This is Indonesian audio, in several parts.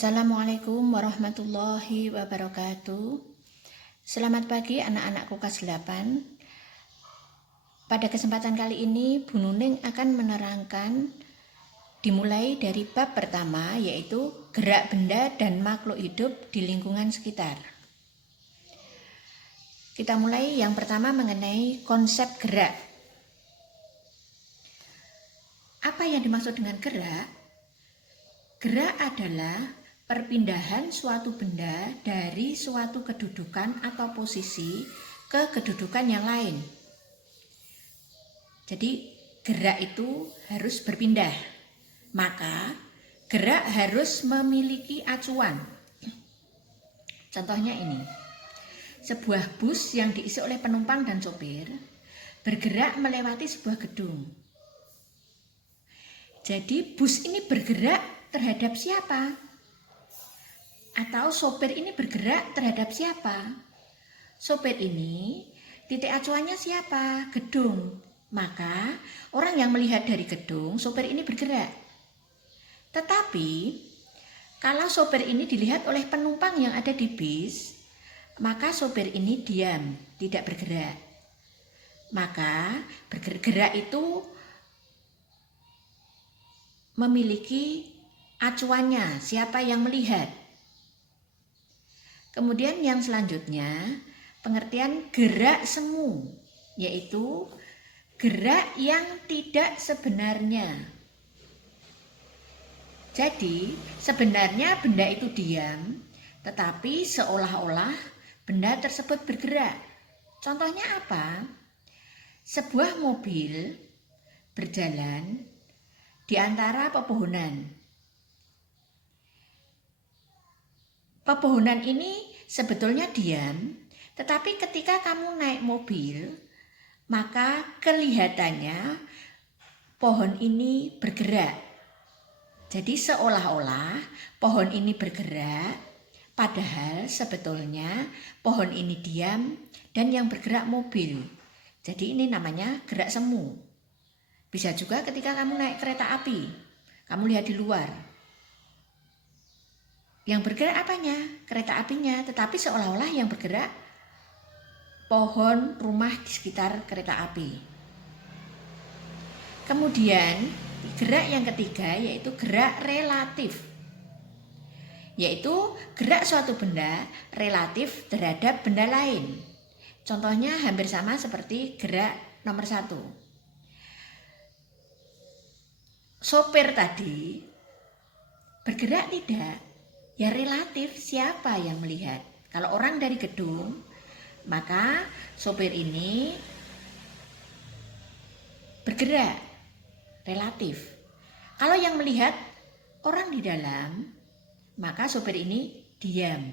Assalamualaikum warahmatullahi wabarakatuh. Selamat pagi anak-anakku kelas 8. Pada kesempatan kali ini Bu Nuning akan menerangkan dimulai dari bab pertama, yaitu gerak benda dan makhluk hidup di lingkungan sekitar. Kita mulai yang pertama mengenai konsep gerak. Apa yang dimaksud dengan gerak? Gerak adalah perpindahan suatu benda dari suatu kedudukan atau posisi ke kedudukan yang lain. Jadi gerak itu harus berpindah. Maka gerak harus memiliki acuan. Contohnya ini. Sebuah bus yang diisi oleh penumpang dan sopir bergerak melewati sebuah gedung. Jadi bus ini bergerak terhadap siapa? Atau sopir ini bergerak terhadap siapa? Sopir ini titik acuannya siapa? Gedung. Maka orang yang melihat dari gedung, sopir ini bergerak. Tetapi kalau sopir ini dilihat oleh penumpang yang ada di bis, maka sopir ini diam, tidak bergerak. Maka bergerak itu memiliki acuannya, siapa yang melihat. Kemudian yang selanjutnya, pengertian gerak semu, yaitu gerak yang tidak sebenarnya. Jadi, sebenarnya benda itu diam, tetapi seolah-olah benda tersebut bergerak. Contohnya apa? Sebuah mobil berjalan di antara pepohonan. Pepohonan ini sebetulnya diam, tetapi ketika kamu naik mobil, maka kelihatannya pohon ini bergerak. Jadi seolah-olah pohon ini bergerak, padahal sebetulnya pohon ini diam dan yang bergerak mobil. Jadi ini namanya gerak semu. Bisa juga ketika kamu naik kereta api, kamu lihat di luar. Yang bergerak apanya? Kereta apinya, tetapi seolah-olah yang bergerak pohon rumah di sekitar kereta api. Kemudian gerak yang ketiga yaitu gerak relatif. Yaitu gerak suatu benda relatif terhadap benda lain. Contohnya hampir sama seperti gerak nomor 1. Sopir tadi bergerak tidak? Ya relatif, siapa yang melihat? Kalau orang dari gedung, maka sopir ini bergerak relatif. Kalau yang melihat orang di dalam, maka sopir ini diam.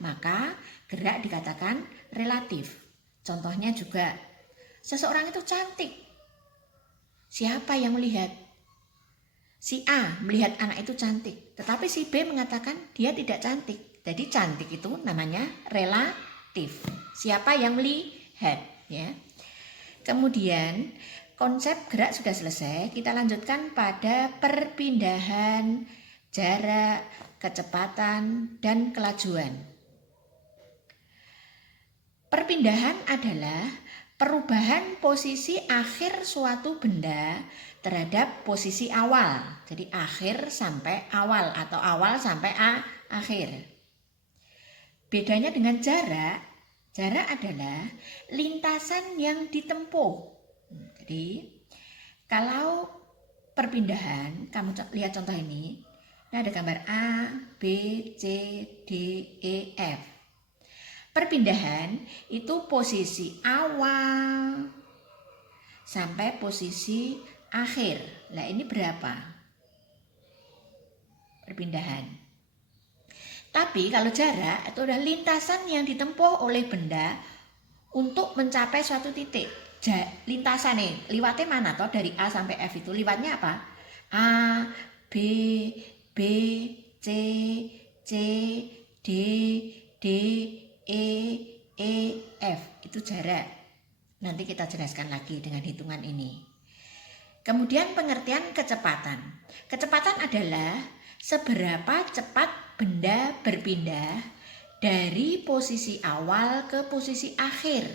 Maka gerak dikatakan relatif. Contohnya juga, seseorang itu cantik. Siapa yang melihat? Si A melihat anak itu cantik, tetapi si B mengatakan dia tidak cantik. Jadi cantik itu namanya relatif. Siapa yang melihat, ya. Kemudian konsep gerak sudah selesai. Kita lanjutkan pada perpindahan, jarak, kecepatan, dan kelajuan. Perpindahan adalah perubahan posisi akhir suatu benda terhadap posisi awal. Jadi akhir sampai awal atau awal sampai akhir. Bedanya dengan jarak, jarak adalah lintasan yang ditempuh. Jadi kalau perpindahan, kamu lihat contoh ini. Nah, ada gambar A, B, C, D, E, F. Perpindahan itu posisi awal sampai posisi akhir. Nah, ini berapa perpindahan? Tapi kalau jarak itu adalah lintasan yang ditempuh oleh benda untuk mencapai suatu titik. Lintasan nih, liwatnya mana toh dari A sampai F itu? Liwatnya apa? A, B, B, C, C, D, D, E, F. Itu jarak. Nanti kita jelaskan lagi dengan hitungan ini. Kemudian pengertian kecepatan. Kecepatan adalah seberapa cepat benda berpindah dari posisi awal ke posisi akhir.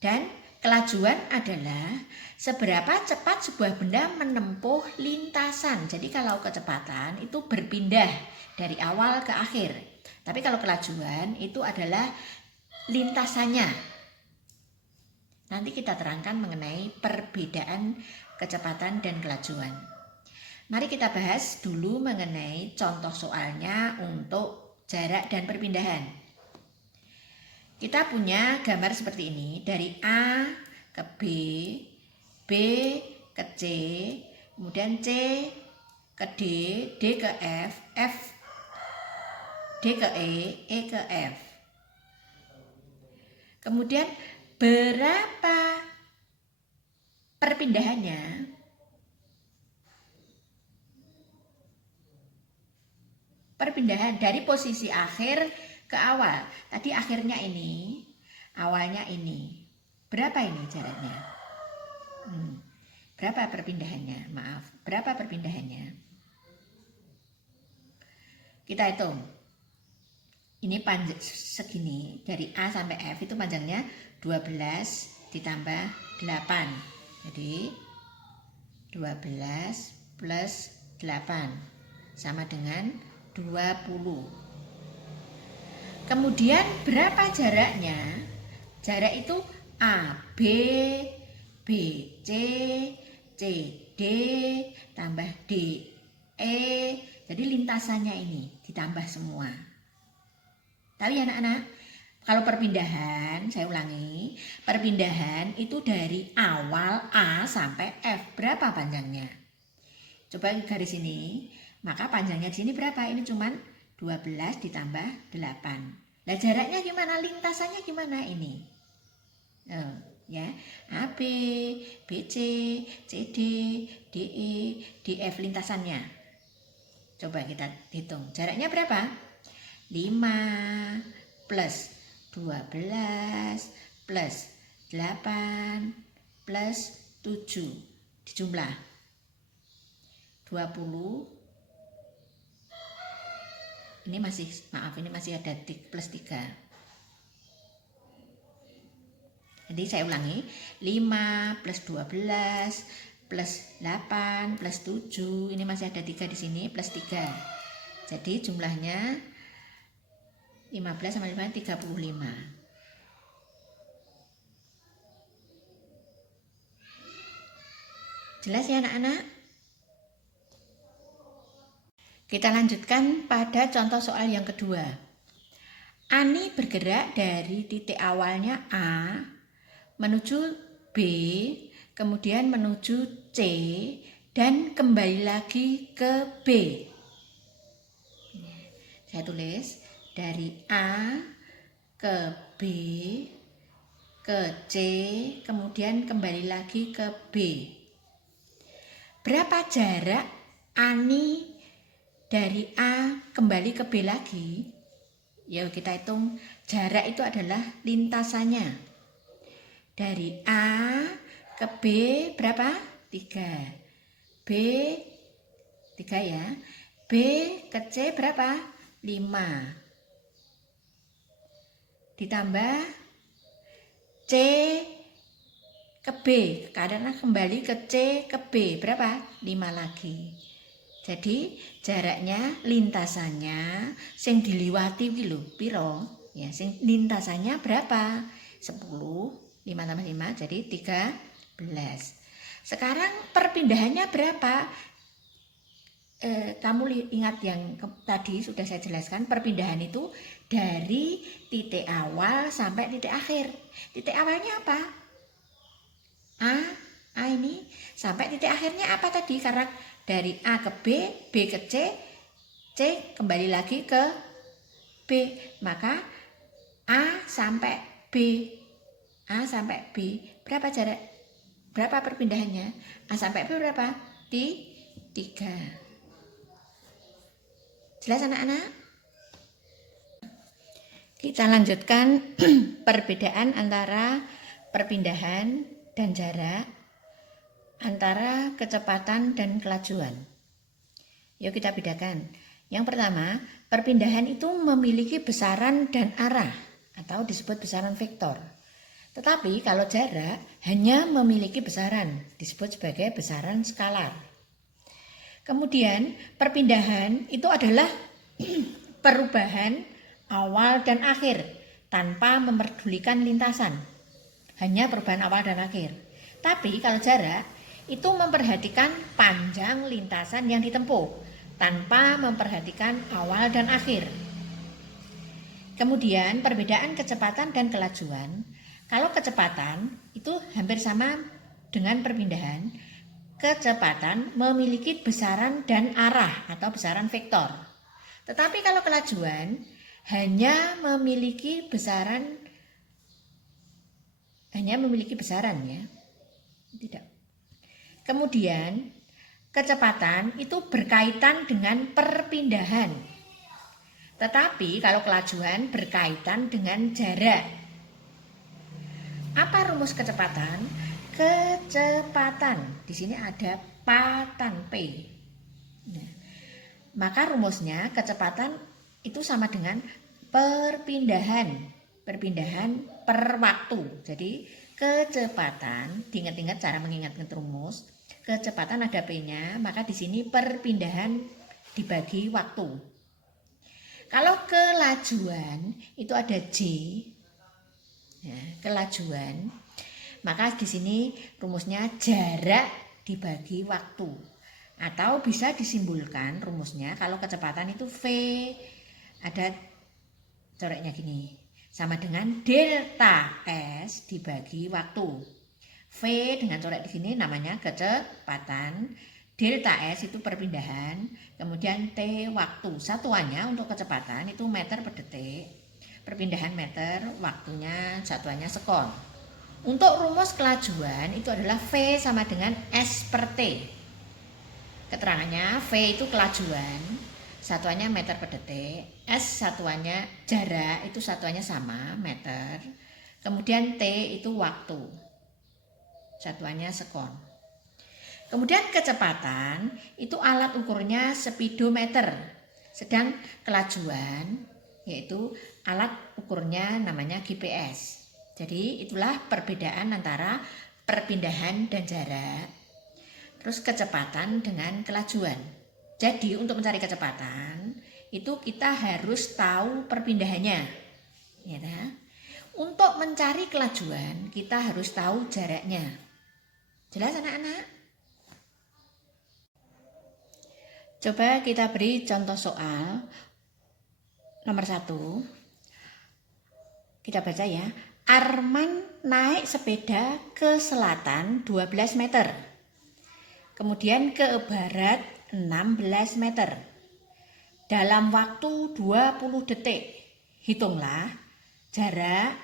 Dan kelajuan adalah seberapa cepat sebuah benda menempuh lintasan. Jadi kalau kecepatan itu berpindah dari awal ke akhir. Tapi kalau kelajuan itu adalah lintasannya. Nanti kita terangkan mengenai perbedaan kecepatan dan kelajuan. Mari kita bahas dulu mengenai contoh soalnya untuk jarak dan perpindahan. Kita punya gambar seperti ini, dari A ke B, B ke C, kemudian C ke D, D ke F, F D ke E ke F. Kemudian berapa perpindahannya? Perpindahan dari posisi akhir ke awal. Tadi akhirnya ini, awalnya ini. Berapa ini jaraknya? Berapa perpindahannya? Maaf, berapa perpindahannya? Kita hitung. Ini panjang segini, dari A sampai F itu panjangnya 12 ditambah 8. Jadi 12 plus 8 sama dengan 20. Kemudian berapa jaraknya? Jarak itu AB, BC, CD tambah DE. Jadi lintasannya ini ditambah semua. Tahu ya anak-anak? Kalau perpindahan, saya ulangi, perpindahan itu dari awal A sampai F. Berapa panjangnya? Coba garis ini. Maka panjangnya di sini berapa? Ini cuman 12 ditambah 8. Nah, jaraknya gimana? Lintasannya gimana ini? Ya, AB, BC, CD, DE, DF lintasannya. Coba kita hitung. Jaraknya berapa? 5 plus 12 plus 8 plus 7. Dijumlah 20. Ini masih, maaf, ini masih ada plus 3. Jadi saya ulangi, 5 plus 12 plus 8 plus 7, ini masih ada 3 di sini, plus 3. Jadi jumlahnya 15 sama 5, 35. Jelas ya anak-anak? Kita lanjutkan pada contoh soal yang kedua. Ani bergerak dari titik awalnya A menuju B, kemudian menuju C, dan kembali lagi ke B. Saya tulis dari A ke B, ke C, kemudian kembali lagi ke B. Berapa jarak Ani dari A kembali ke B lagi? Yuk kita hitung. Jarak itu adalah lintasannya. Dari A ke B berapa? 3. B 3 ya. B ke C berapa? 5. Ditambah C ke B, karena kembali ke C ke B berapa? 5 lagi. Jadi jaraknya, lintasannya sing diliwati iki lho, piro? Ya, sing lintasannya berapa? 10, 5 tambah 5 jadi 13. Sekarang perpindahannya berapa? Kamu ingat yang tadi sudah saya jelaskan, perpindahan itu dari titik awal sampai titik akhir. Titik awalnya apa? A ini sampai titik akhirnya apa tadi? Karena dari A ke B, B ke C, C kembali lagi ke B. Maka A sampai B. A sampai B. Berapa jarak? Berapa perpindahannya? A sampai B berapa? 3. Jelas anak-anak? Kita lanjutkan perbedaan antara perpindahan dan jarak, antara kecepatan dan kelajuan. Yuk kita bedakan. Yang pertama, perpindahan itu memiliki besaran dan arah atau disebut besaran vektor. Tetapi kalau jarak hanya memiliki besaran, disebut sebagai besaran skalar. Kemudian perpindahan itu adalah perubahan awal dan akhir tanpa memperdulikan lintasan. Hanya perubahan awal dan akhir. Tapi kalau jarak itu memperhatikan panjang lintasan yang ditempuh tanpa memperhatikan awal dan akhir. Kemudian perbedaan kecepatan dan kelajuan. Kalau kecepatan itu hampir sama dengan perpindahan. Kecepatan memiliki besaran dan arah atau besaran vektor. Tetapi kalau kelajuan hanya memiliki besaran ya. Tidak. Kemudian kecepatan itu berkaitan dengan perpindahan. Tetapi kalau kelajuan berkaitan dengan jarak. Apa rumus kecepatan? Kecepatan. Di sini ada patan P. Nah, maka rumusnya kecepatan itu sama dengan perpindahan per waktu. Jadi kecepatan, diingat-ingat cara mengingat rumus. Kecepatan ada P-nya, maka di sini perpindahan dibagi waktu. Kalau kelajuan itu ada J. Nah, kelajuan, maka di sini rumusnya jarak dibagi waktu. Atau bisa disimbolkan rumusnya kalau kecepatan itu V, ada coreknya gini, sama dengan delta S dibagi waktu. V dengan coret di sini namanya kecepatan, delta S itu perpindahan, kemudian T waktu. Satuannya untuk kecepatan itu meter per detik, perpindahan meter, waktunya satuannya sekon. Untuk rumus kelajuan itu adalah V sama dengan S per T. Keterangannya V itu kelajuan, satuannya meter per detik, S satuannya jarak, itu satuannya sama, meter. Kemudian T itu waktu, satuannya sekon. Kemudian kecepatan itu alat ukurnya speedometer, sedang kelajuan yaitu alat ukurnya namanya GPS. Jadi itulah perbedaan antara perpindahan dan jarak, terus kecepatan dengan kelajuan. Jadi untuk mencari kecepatan itu kita harus tahu perpindahannya, ya kan? Untuk mencari kelajuan kita harus tahu jaraknya. Jelas anak-anak? Coba kita beri contoh soal nomor 1. Kita baca ya. Arman naik sepeda ke selatan 12 meter. Kemudian ke barat 16 meter. Dalam waktu 20 detik. Hitunglah jarak,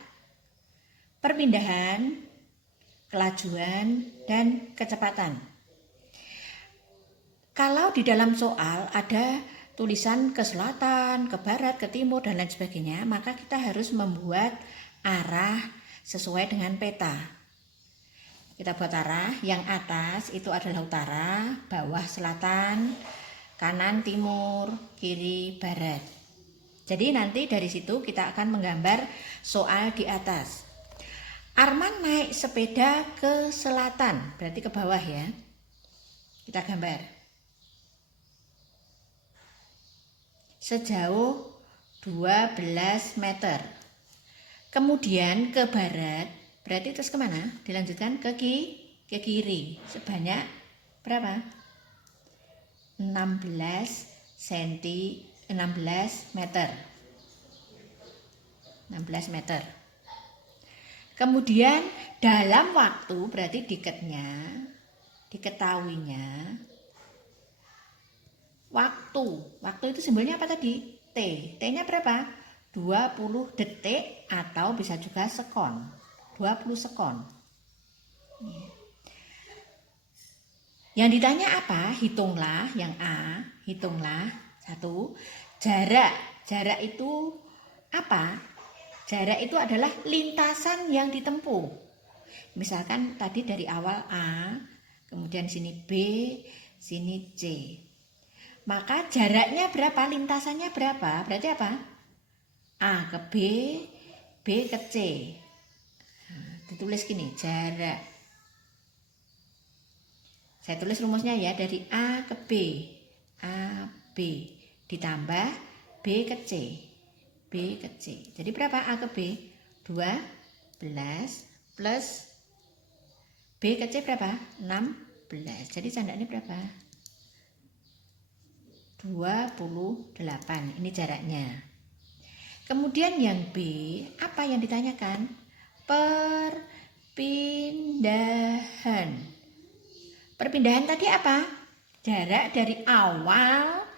perpindahan, kelajuan, dan kecepatan. Kalau di dalam soal ada tulisan ke selatan, ke barat, ke timur, dan lain sebagainya, maka kita harus membuat arah sesuai dengan peta. Kita buat arah, yang atas itu adalah utara, bawah selatan, kanan timur, kiri barat. Jadi nanti dari situ kita akan menggambar soal di atas. Arman naik sepeda ke selatan, berarti ke bawah ya. Kita gambar. Sejauh 12 meter. Kemudian ke barat, berarti terus kemana? Dilanjutkan ke kiri. Sebanyak berapa? 16 meter. 16 meter. Kemudian dalam waktu berarti diketahuinya waktu itu simbolnya apa tadi? T. T-nya berapa? 20 detik atau bisa juga sekon. 20 sekon. Yang ditanya apa? Hitunglah. Yang A, hitunglah. 1. Jarak. Jarak itu apa? Jarak itu adalah lintasan yang ditempuh. Misalkan tadi dari awal A, kemudian sini B, sini C. Maka jaraknya berapa? Lintasannya berapa? Berarti apa? A ke B, B ke C. Nah, ditulis gini, jarak. Saya tulis rumusnya ya, dari A ke B. A, B ditambah B ke C. B ke C. Jadi berapa A ke B? 12 plus B ke C berapa? 16. Jadi candaknya berapa? 28. Ini jaraknya. Kemudian yang B, apa yang ditanyakan? Perpindahan. Perpindahan tadi apa? Jarak dari awalnya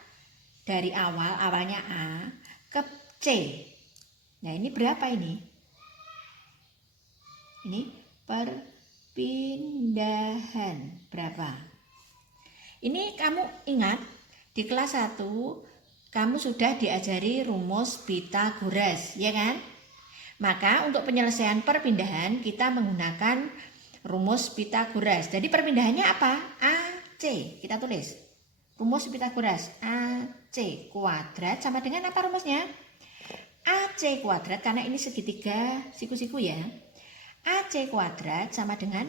A ke C. Nah, ini berapa ini? Ini perpindahan berapa? Ini kamu ingat di kelas 1 kamu sudah diajari rumus Pythagoras, ya kan? Maka untuk penyelesaian perpindahan kita menggunakan rumus Pythagoras. Jadi perpindahannya apa? AC. Kita tulis. Rumus Pythagoras AC kuadrat sama dengan apa rumusnya? AC kuadrat, karena ini segitiga siku-siku ya. AC kuadrat sama dengan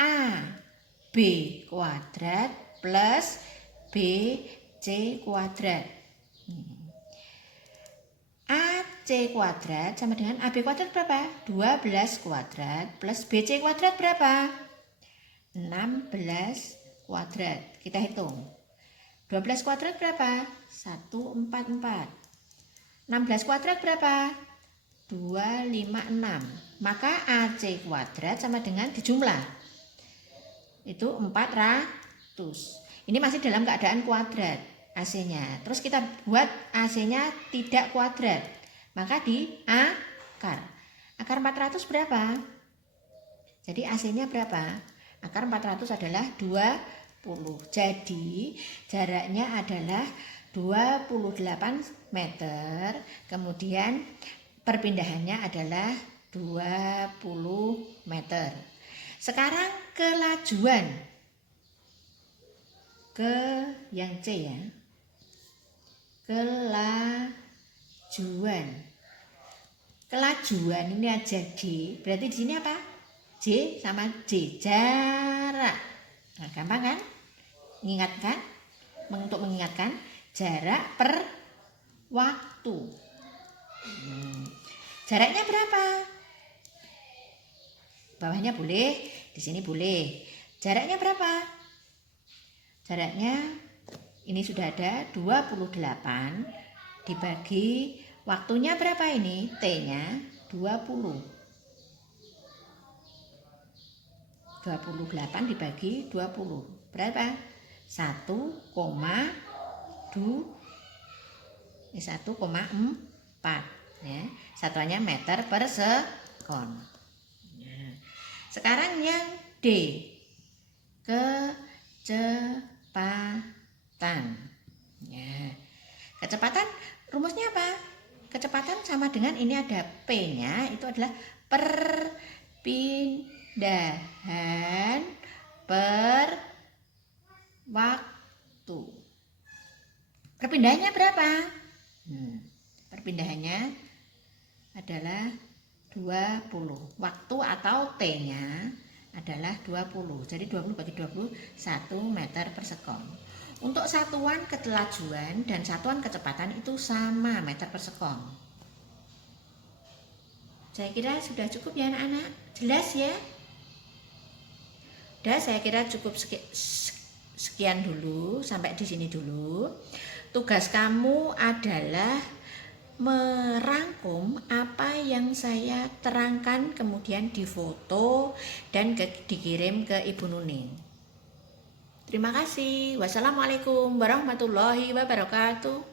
AB kuadrat plus BC kuadrat. AC kuadrat sama dengan AB kuadrat berapa? 12 kuadrat plus BC kuadrat berapa? 16 kuadrat. Kita hitung. 12 kuadrat berapa? 144. 16 kuadrat berapa? 256. Maka AC kuadrat sama dengan dijumlah. Itu 400. Ini masih dalam keadaan kuadrat AC-nya. Terus kita buat AC-nya tidak kuadrat. Maka di akar. Akar 400 berapa? Jadi AC-nya berapa? Akar 400 adalah 20. Jadi jaraknya adalah 28 meter. Kemudian perpindahannya adalah 20 meter. Sekarang kelajuan. Ke yang C ya. Kelajuan. Kelajuan ini aja G. Berarti di sini apa? J sama J, jarak. Nah, gampang kan? Mengingatkan. Untuk mengingatkan jarak per waktu. Jaraknya berapa? Bawahnya boleh, di sini boleh. Jaraknya berapa? Jaraknya ini sudah ada 28 dibagi waktunya berapa ini? T-nya 20. 28 dibagi 20. Berapa? 1,4 ya. Satuannya meter per sekon. Nah, sekarang yang D. Kecepatan. Ya. Kecepatan rumusnya apa? Kecepatan sama dengan ini ada P-nya, itu adalah perpindahan per waktu. Perpindahannya berapa? Perpindahannya adalah 20. Waktu atau T-nya adalah 20. Jadi 20 bagi 20, 1 meter per sekon. Untuk satuan kelajuan dan satuan kecepatan itu sama, meter per sekon. Saya kira sudah cukup ya anak-anak. Jelas ya? Udah, saya kira cukup sekian dulu, sampai di sini dulu. Tugas kamu adalah merangkum apa yang saya terangkan, kemudian difoto dan dikirim ke Ibu Nuning. Terima kasih. Wassalamualaikum warahmatullahi wabarakatuh.